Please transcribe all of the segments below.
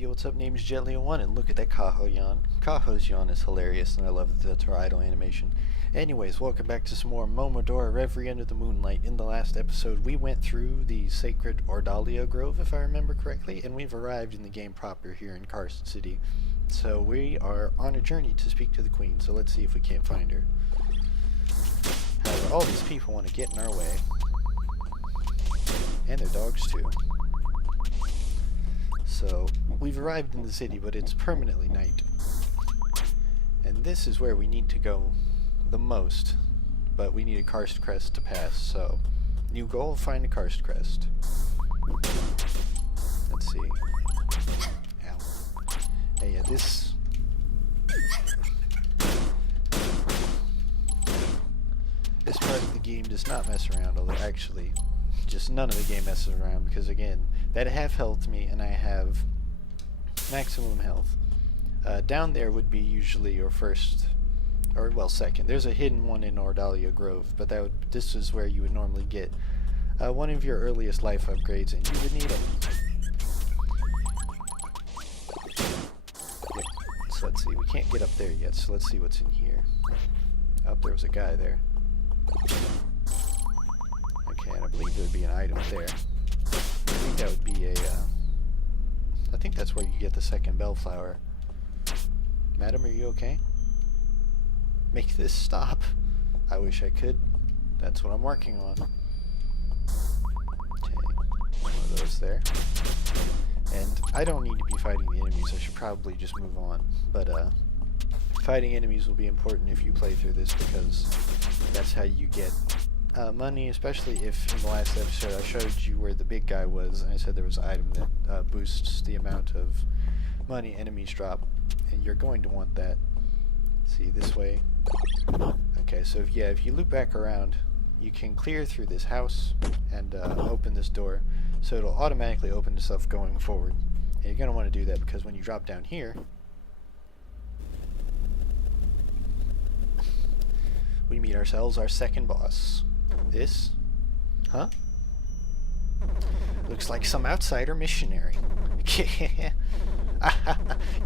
Yo, what's up? Name's Jetly01, and look at that Kaho yawn. Kaho's yawn is hilarious, and I love the idle animation. Anyways, welcome back to some more Momodora Reverie Under the Moonlight. In the last episode, we went through the sacred Ordalia Grove, if I remember correctly, and we've arrived in the game proper here in Karst City. So we are on a journey to speak to the Queen, so let's see if we can't find her. However, all these people want to get in our way. And their dogs, too. So, we've arrived in the city, but it's permanently night. And this is where we need to go the most. But we need a Karst crest to pass, so... New goal, find a Karst crest. Let's see. Ow. Hey, yeah, this... This part of the game does not mess around, although actually... Just none of the game messes around, because again, that half health me, and I have maximum health. Down there would be usually your first, or well, second. There's a hidden one in Ordalia Grove, but this is where you would normally get one of your earliest life upgrades, and you would need them. Yep. So let's see, we can't get up there yet, so let's see what's in here. Oh, there was a guy there. And I believe there would be an item there. I think that would be a, I think that's where you get the second bellflower. Madam, are you okay? Make this stop. I wish I could. That's what I'm working on. Okay, one of those there. And I don't need to be fighting the enemies. I should probably just move on. But, fighting enemies will be important if you play through this, because that's how you get money, especially if in the last episode I showed you where the big guy was, and I said there was an item that boosts the amount of money enemies drop, and you're going to want that. See, this way. Okay, so if you loop back around, you can clear through this house and open this door, so it'll automatically open itself going forward. And you're going to want to do that because when you drop down here, we meet ourselves our second boss. This? Huh? Looks like some outsider missionary.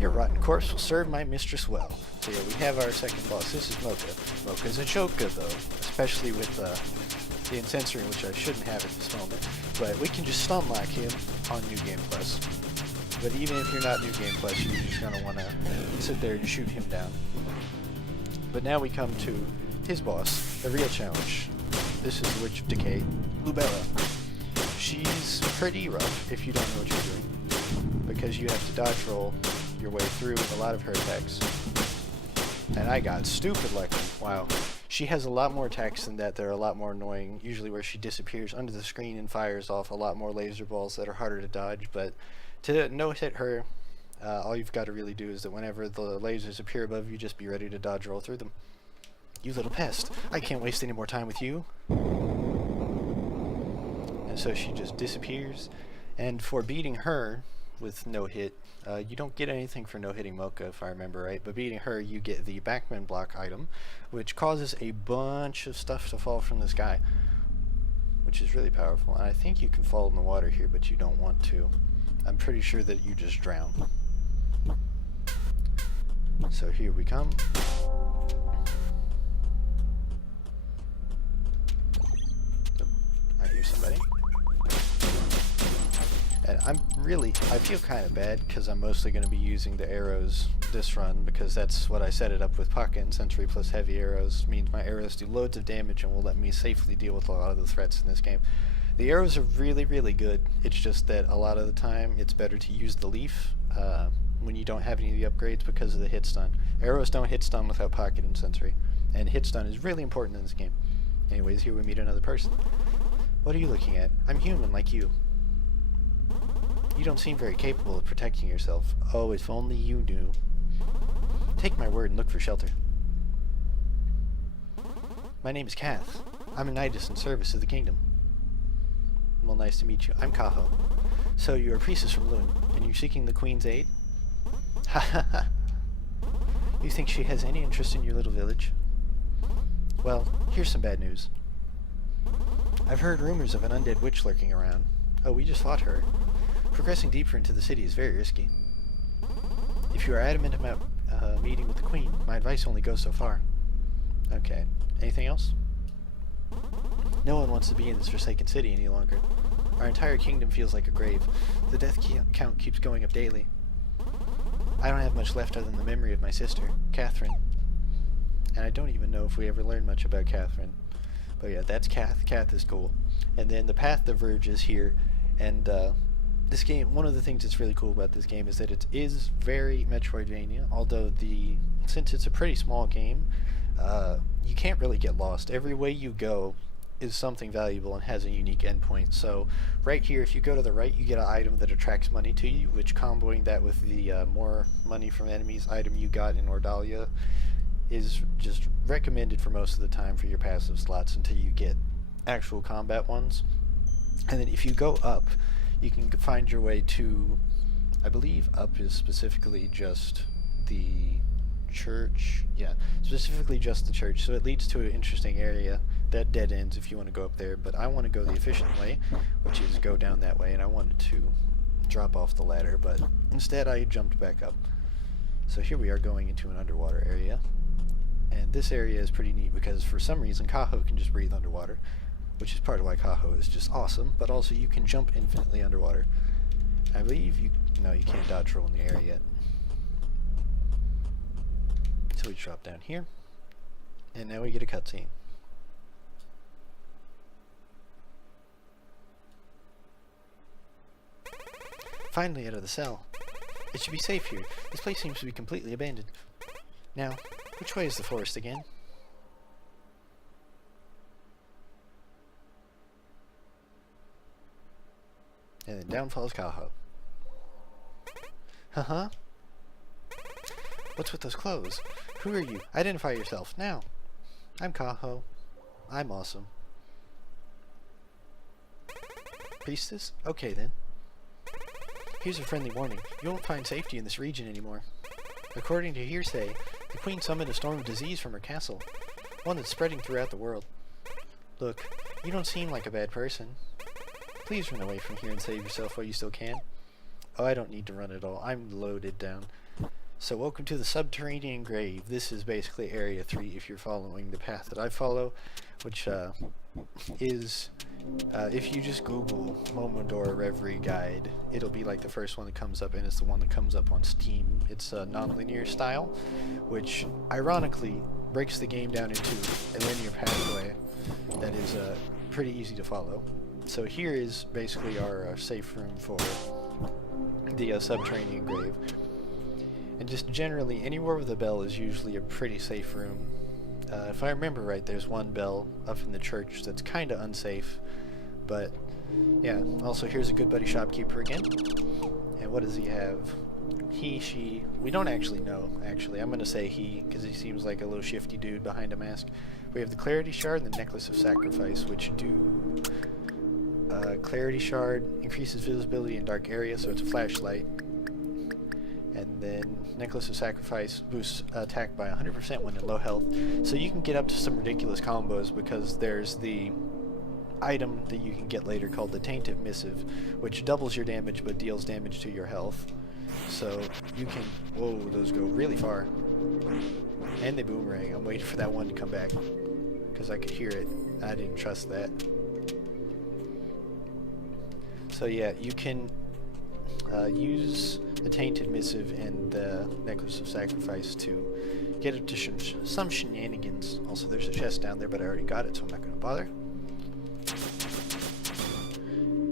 Your rotten corpse will serve my mistress well. So yeah, we have our second boss. This is Mocha. Mocha's a joker, though. Especially with the incensory, which I shouldn't have at this moment. But we can just stun lock him on New Game Plus. But even if you're not New Game Plus, you're just going to want to sit there and shoot him down. But now we come to his boss, the real challenge. This is the Witch of Decay, Lubella. She's pretty rough if you don't know what you're doing, because you have to dodge roll your way through a lot of her attacks. And I got stupid lucky. Wow. She has a lot more attacks than that. They're a lot more annoying, usually where she disappears under the screen and fires off a lot more laser balls that are harder to dodge. But to no-hit her, all you've got to really do is that whenever the lasers appear above you, just be ready to dodge roll through them. You little pest. I can't waste any more time with you. And so she just disappears. And for beating her with no hit, you don't get anything for no hitting Mocha, if I remember right. But beating her, you get the Backman block item, which causes a bunch of stuff to fall from the sky, which is really powerful. And I think you can fall in the water here, but you don't want to. I'm pretty sure that you just drown. So here we come. I hear somebody. And I feel kind of bad because I'm mostly going to be using the arrows this run, because that's what I set it up with pocket and sentry plus heavy arrows. Means my arrows do loads of damage and will let me safely deal with a lot of the threats in this game. The arrows are really, really good. It's just that a lot of the time it's better to use the leaf when you don't have any of the upgrades because of the hit stun. Arrows don't hit stun without pocket and sentry, and hit stun is really important in this game. Anyways, here we meet another person. What are you looking at? I'm human, like you. You don't seem very capable of protecting yourself. Oh, if only you knew. Take my word and look for shelter. My name is Kath. I'm a Nidus in service of the kingdom. Well, nice to meet you. I'm Kaho. So you're a priestess from Loon, and you're seeking the Queen's aid? Ha ha ha. You think she has any interest in your little village? Well, here's some bad news. I've heard rumors of an undead witch lurking around. Oh, we just fought her. Progressing deeper into the city is very risky. If you are adamant about meeting with the Queen, my advice only goes so far. Okay. Anything else? No one wants to be in this forsaken city any longer. Our entire kingdom feels like a grave. The death count keeps going up daily. I don't have much left other than the memory of my sister, Catherine. And I don't even know if we ever learned much about Catherine. But yeah, that's Cath. Cath is cool. And then the path diverges here. And this game, one of the things that's really cool about this game is that it is very Metroidvania. Although since it's a pretty small game, you can't really get lost. Every way you go is something valuable and has a unique endpoint. So right here, if you go to the right, you get an item that attracts money to you, which comboing that with the more money from enemies item you got in Ordalia is just recommended for most of the time for your passive slots until you get actual combat ones. And then if you go up, you can find your way to, I believe up is specifically just the church. Yeah, specifically just the church. So it leads to an interesting area that dead ends if you want to go up there. But I want to go the efficient way, which is go down that way. And I wanted to drop off the ladder, but instead I jumped back up. So here we are going into an underwater area. And this area is pretty neat because for some reason Kaho can just breathe underwater, which is part of why Kaho is just awesome, but also you can jump infinitely underwater. I believe no, you can't dodge roll in the air yet. So we drop down here, and now we get a cutscene. Finally out of the cell. It should be safe here. This place seems to be completely abandoned. Now, which way is the forest again? And then down falls Kaho. Huh? What's with those clothes? Who are you? Identify yourself, now. I'm Kaho. I'm awesome. Priestess? Okay then. Here's a friendly warning. You won't find safety in this region anymore. According to hearsay, the Queen summoned a storm of disease from her castle. One that's spreading throughout the world. Look, you don't seem like a bad person. Please run away from here and save yourself while you still can. Oh, I don't need to run at all. I'm loaded down. So welcome to the Subterranean Grave. This is basically Area 3 if you're following the path that I follow, which is, if you just Google Momodora Reverie guide, it'll be like the first one that comes up, and it's the one that comes up on Steam. It's a non-linear style, which ironically breaks the game down into a linear pathway that is pretty easy to follow. So here is basically our safe room for the Subterranean Grave. And just generally, anywhere with a bell is usually a pretty safe room. If I remember right, there's one bell up in the church that's kind of unsafe. But, yeah. Also, here's a good buddy shopkeeper again. And what does he have? He, she, we don't actually know, actually. I'm going to say he, because he seems like a little shifty dude behind a mask. We have the Clarity Shard and the Necklace of Sacrifice, which do... Clarity Shard increases visibility in dark areas, so it's a flashlight. And then Necklace of Sacrifice boosts attack by 100% when in low health. So you can get up to some ridiculous combos because there's the item that you can get later called the Tainted Missive, which doubles your damage but deals damage to your health. So you can... Whoa, those go really far. And they boomerang. I'm waiting for that one to come back because I could hear it. I didn't trust that. So yeah, you can use the Tainted Missive and the Necklace of Sacrifice to get up to some shenanigans. Also, there's a chest down there, but I already got it, so I'm not going to bother.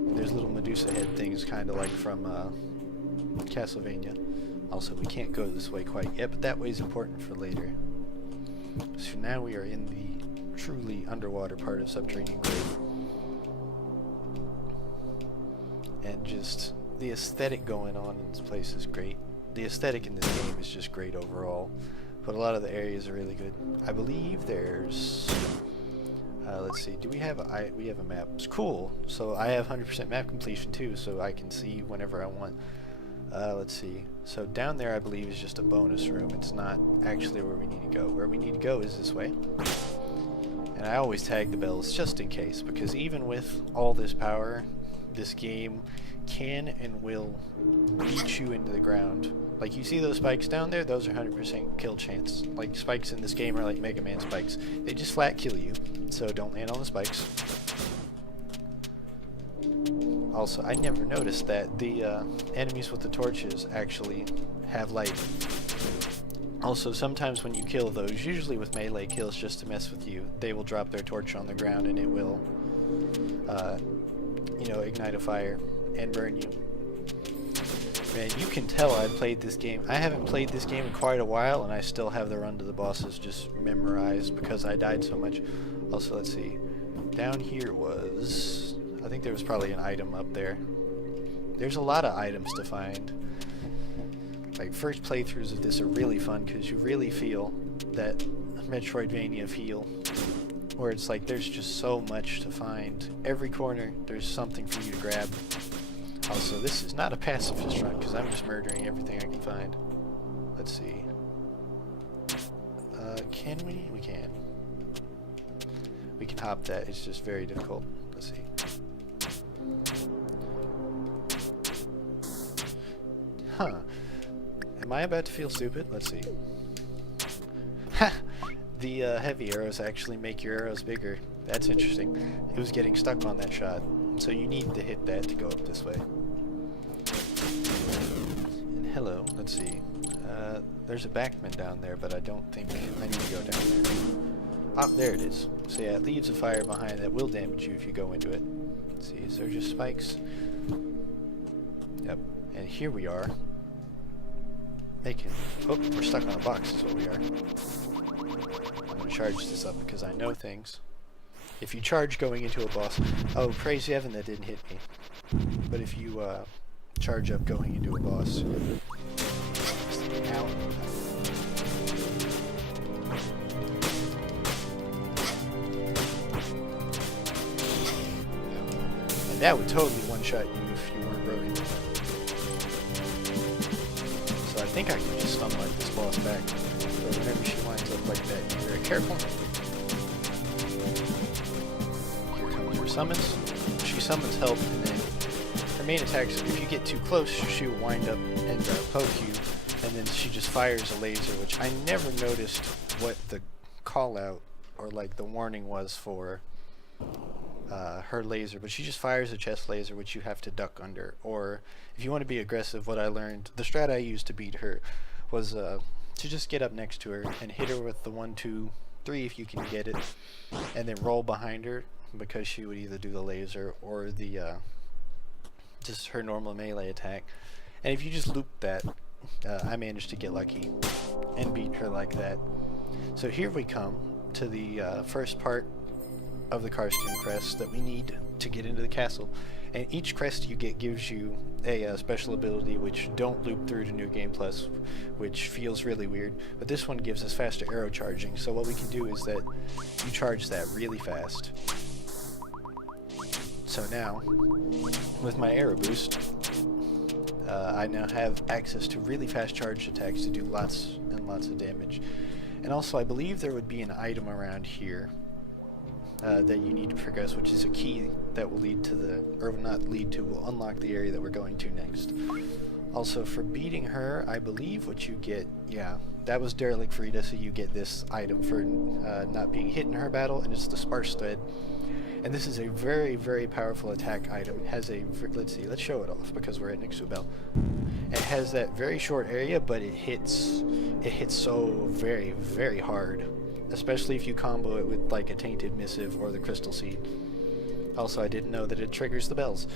And there's little Medusa head things, kind of like from Castlevania. Also, we can't go this way quite yet, but that way is important for later. So now we are in the truly underwater part of Subterranean Grave. And just the aesthetic going on in this place is great. The aesthetic in this game is just great overall, but a lot of the areas are really good. I believe there's let's see, do we have we have a map. It's cool. So I have 100% map completion too, so I can see whenever I want. Let's see. So down there I believe is just a bonus room. It's not actually where we need to go. Where we need to go is this way. And I always tag the bells just in case, because even with all this power, this game can and will beat you into the ground. Like, you see those spikes down there? Those are 100% kill chance. Like, spikes in this game are like Mega Man spikes. They just flat kill you, so don't land on the spikes. Also, I never noticed that the enemies with the torches actually have light. Also, sometimes when you kill those, usually with melee kills just to mess with you, they will drop their torch on the ground and it will, you know, ignite a fire and burn you. Man, you can tell I've played this game. I haven't played this game in quite a while, and I still have the run to the bosses just memorized because I died so much. Also, let's see. Down here was... I think there was probably an item up there. There's a lot of items to find. Like, first playthroughs of this are really fun because you really feel that Metroidvania feel, where it's like there's just so much to find. Every corner, there's something for you to grab. Also, this is not a pacifist run because I'm just murdering everything I can find. Let's see. Can we? We can. We can hop that. It's just very difficult. Let's see. Huh. Am I about to feel stupid? Let's see. Ha! The heavy arrows actually make your arrows bigger. That's interesting. It was getting stuck on that shot. So you need to hit that to go up this way. And hello, let's see. There's a backman down there, but I don't think I need to go down there. Ah, there it is. So yeah, it leaves a fire behind that will damage you if you go into it. Let's see, is there just spikes? Yep. And here we are. Oh, we're stuck on a box is what we are. I'm going to charge this up because I know things. If you charge going into a boss... Oh, praise heaven that didn't hit me. But if you charge up going into a boss... Ow. And that would totally one-shot you if you weren't broken. So I think I can just stun like this boss back. So whenever she winds up like that, be very careful. Summons. She summons help, and then her main attacks, if you get too close, she will wind up and poke you, and then she just fires a laser, which I never noticed what the call out or like the warning was for her laser, but she just fires a chest laser which you have to duck under. Or if you want to be aggressive, what I learned, the strat I used to beat her was to just get up next to her and hit her with the 1, 2, 3 if you can get it, and then roll behind her, because she would either do the laser or the just her normal melee attack. And if you just loop that, I managed to get lucky and beat her like that. So here we come to the first part of the Karst crest that we need to get into the castle. And each crest you get gives you a special ability which don't loop through to New Game Plus, which feels really weird. But this one gives us faster arrow charging. So what we can do is that you charge that really fast. So now, with my arrow boost, I now have access to really fast charged attacks to do lots and lots of damage. And also, I believe there would be an item around here that you need to progress, which is a key that will lead to the, or not lead to, will unlock the area that we're going to next. Also, for beating her, I believe what you get, yeah, that was Derelict Frida, so you get this item for not being hit in her battle, and it's the Sparse Thread. And this is a very, very powerful attack item. It has a, let's see, let's show it off because we're at next to a bell. It has that very short area, but it hits so very, very hard. Especially if you combo it with like a Tainted Missive or the Crystal Seed. Also, I didn't know that it triggers the bells.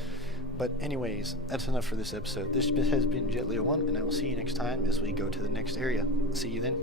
But anyways, that's enough for this episode. This has been Jet Leo 1, and I will see you next time as we go to the next area. See you then.